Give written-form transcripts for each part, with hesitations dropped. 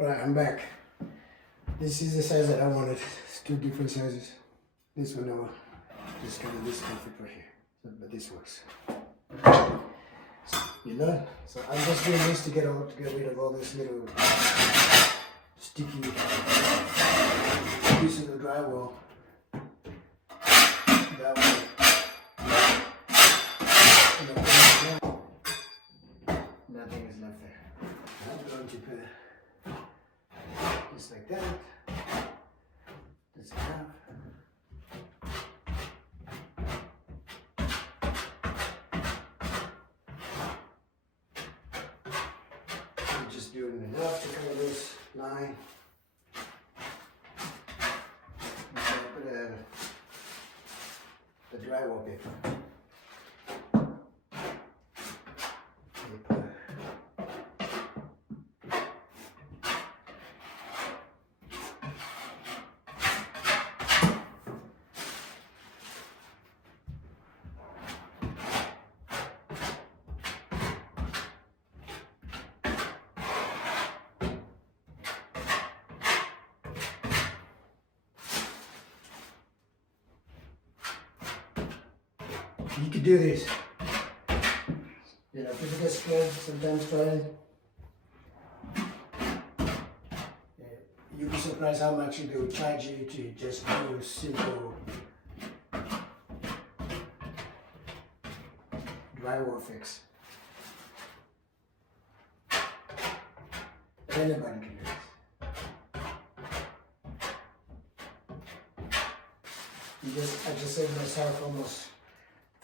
Alright, I'm back. This is the size that I wanted. It's two different sizes. This one now, just kind of this comfort right here. But this works. So, you're done. So I'm just doing this to get rid of all this little sticky piece of the drywall. That way. Nothing is left there. I'm going to put just like that. That's enough. I'm just doing enough to cover this line. I'm going to put the drywall paper. You could do this. You know, if you get scared, sometimes try it. You'd be surprised how much they will charge you to just do a simple drywall fix. Anybody can do this. I just saved myself almost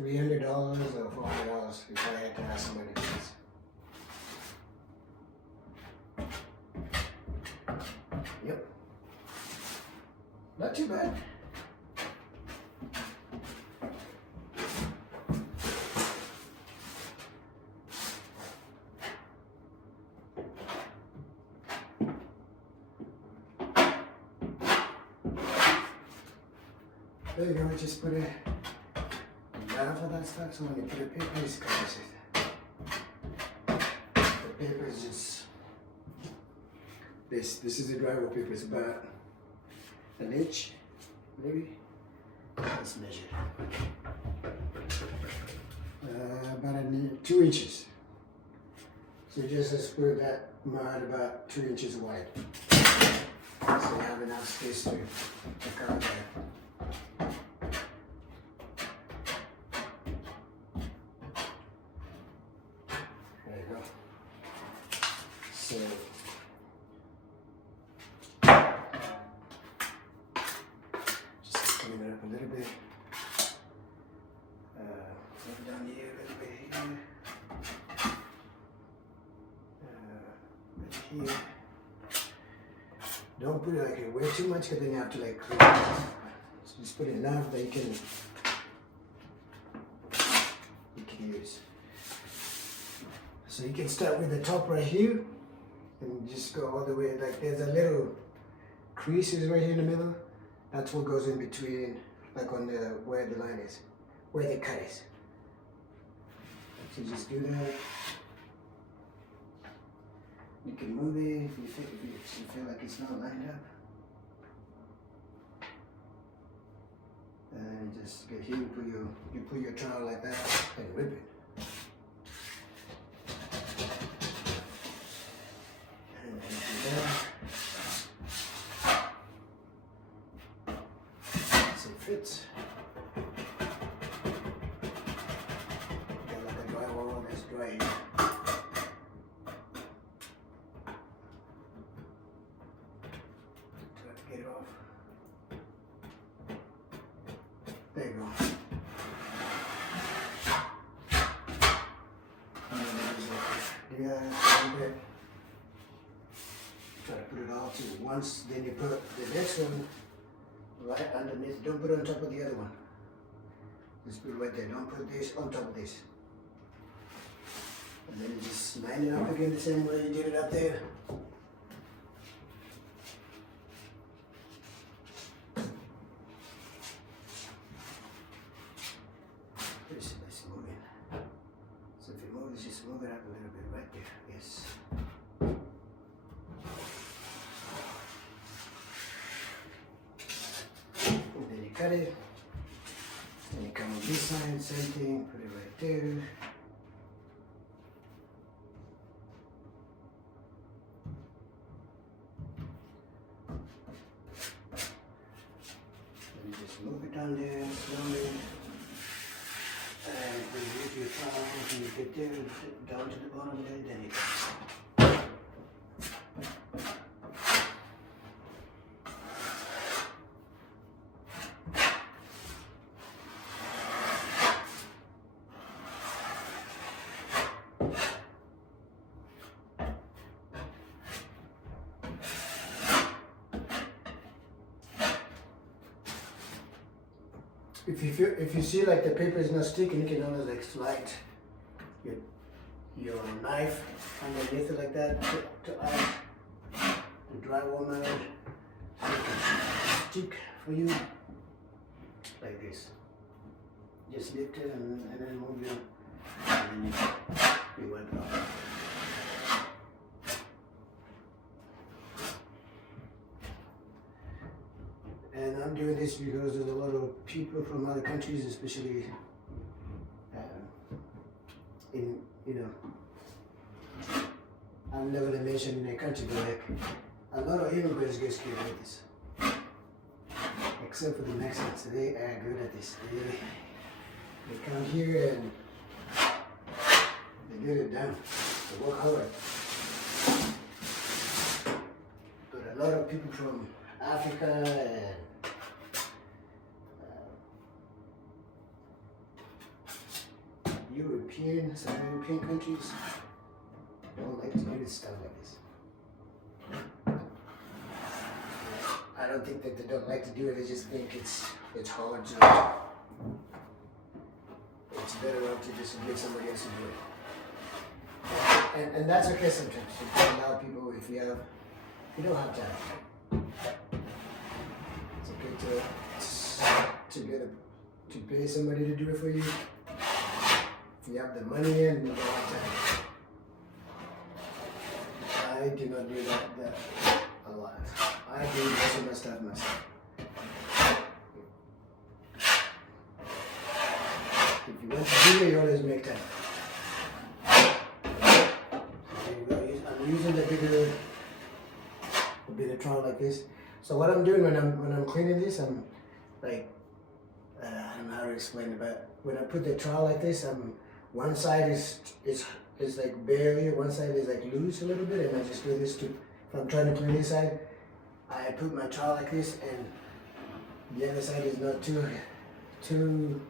$300 or $400 if I had to ask somebody to do this. Yep. Not too bad. There you go, just put it down for that stuff, so when you put a paper, it covers it. The paper is just this is the drywall paper. It's about an inch, maybe. Let's measure. About 2 inches. So just let's put that mud about 2 inches wide. So you have enough space to cover that. So just clean it up a little bit. Down here a little bit here. Right here. Don't put it like way too much, because then you have to like clean it. So just put enough that you can use. So you can start with the top right here. And just go all the way, like there's a little creases right here in the middle. That's what goes in between, like on the, where the line is, where the cut is. So just do that. You can move it if you feel like it's not lined up. And just get here, you put your trowel like that and whip it. So it fits. Got like a drywall that's dry. Try to get it off. There you go. Yeah, a little bit. Try to put it all to once, then you put the next one right underneath. Don't put it on top of the other one. Just put it right there. Don't put this on top of this. And then you just line it up again the same way you did it up there. Let's move it. So if you move it, just move it up a little bit right there. Yes. cut it. And you come on this side, same thing, put it right there. And just move it down there slowly. And then use your trowel when you get there, down to the bottom there, then you if you see like the paper is not sticking, you can always like slide your knife underneath it like that to add the drywall mud so it can stick for you like this. Just lift it and then move your and then you wipe it off. And I'm doing this because there's a lot of people from other countries, especially I'm never gonna mention in a country, but like a lot of immigrants get scared at this, except for the Mexicans. They are good at this. They come here and they get it done. They work hard. But a lot of people from Africa and some European countries don't like to do stuff like this. I don't think that they don't like to do it, they just think it's hard to. It's better off to just get somebody else to do it. And that's okay sometimes. You can allow people if you don't have time. It's okay to pay somebody to do it for you. If you have the money and you don't have time. I do not do that a lot. I do most of my stuff myself. If you want to do it, you always make time. I'm using the bigger trowel like this. So what I'm doing when I'm cleaning this, I'm like, I don't know how to explain it, but when I put the trowel like this, one side is like barely, one side is like loose a little bit, and I just do this too. If I'm trying to clean this side, I put my trowel like this, and the other side is not too.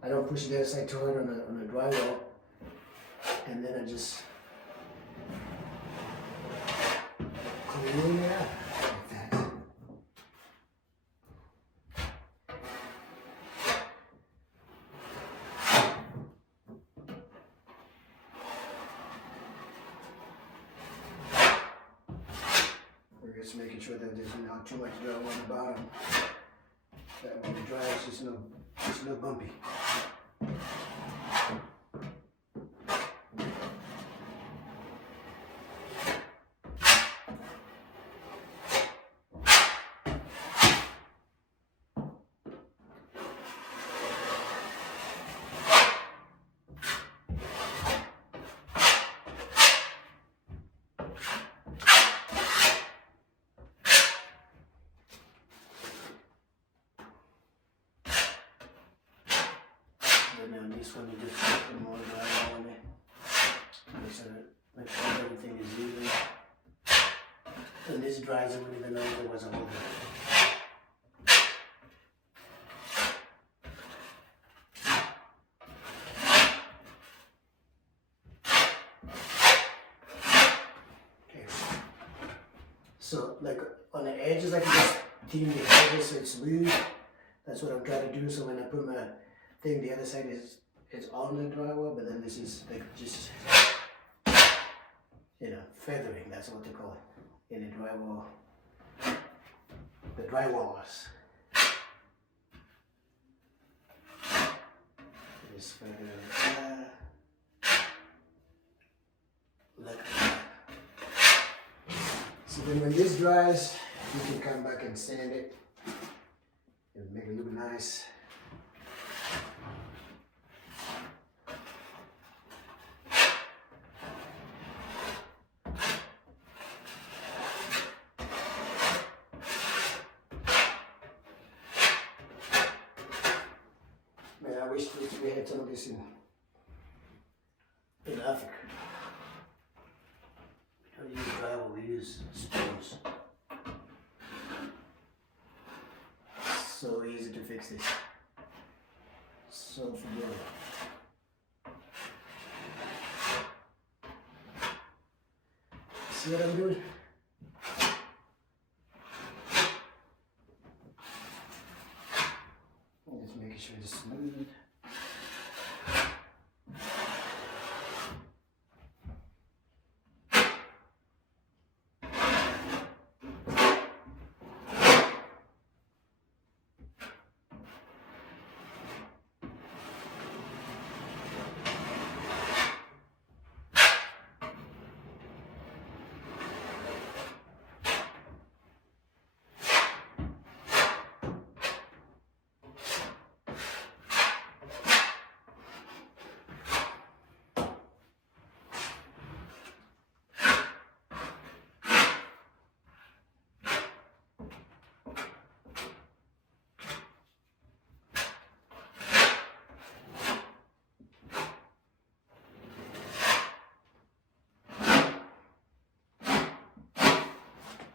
I don't push the other side too hard on the drywall, and then I just clean it up like that. We're just making sure that there's not too much drywall on the bottom. That when it dries, it's no bumpy. And then this one, you just put more drywall on it. Make sure everything is even. And this dries, I wouldn't even know if there was a hole there. Okay. So, like on the edges, I can just clean the edges so it's smooth. That's what I'm trying to do. So when I put my thing, the other side is on the drywall, but then this is like just feathering. That's what they call it in the drywall. The drywallers. Just feather like that. So then when this dries, you can come back and sand it. and make it look nice. Man, I wish we had some of this in Africa. We don't use drywall, we use stones. So easy to fix this. So forgiving. See what I'm doing? Just making sure it's smooth.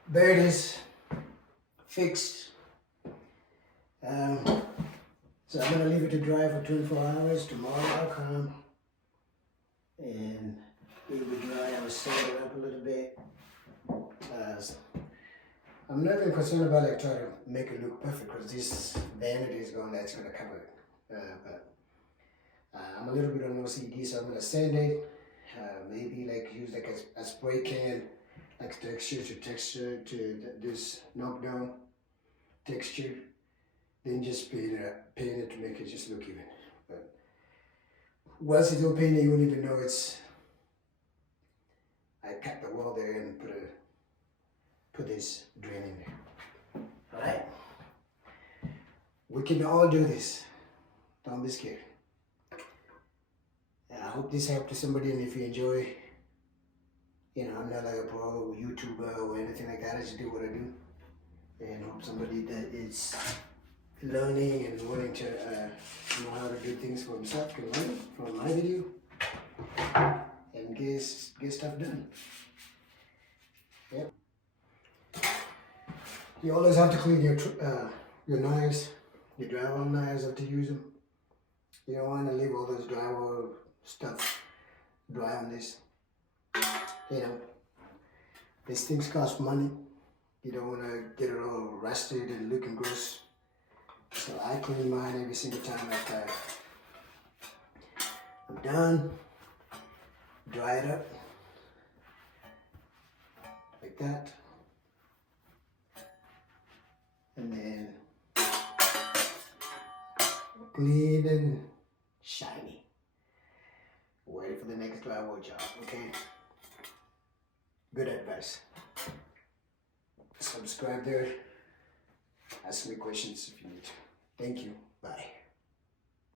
There it is, fixed. So I'm gonna leave it to dry for 24 hours. Tomorrow I'll come and it will dry. I'll set it up a little bit. I'm not even concerned about like trying to make it look perfect because this vanity is gone, that's gonna cover it. But I'm a little bit on OCD, so I'm gonna sand it. Maybe like use like a spray can, like texture to this knockdown texture. Then just paint it to make it just look even. But once it's all painted, you won't even know it's. I cut the wall there and put this drain in there. All right. We can all do this. Don't be scared. And I hope this helped to somebody, and if you enjoy, you know, I'm not like a pro YouTuber or anything like that. I just do what I do, and hope somebody that is learning and wanting to know how to do things for himself can learn from my video and get stuff done. Yep. You always have to clean your knives, your drywall knives. Have to use them. You don't want to leave all those drywall stuff dry on this. You know, these things cost money. You don't want to get it all rusted and looking gross. So I clean mine every single time after I'm done. Dry it up like that, and then clean and shiny. Ready for the next drywall job, okay? Good advice. Subscribe there. Ask me questions if you need to. Thank you. Bye.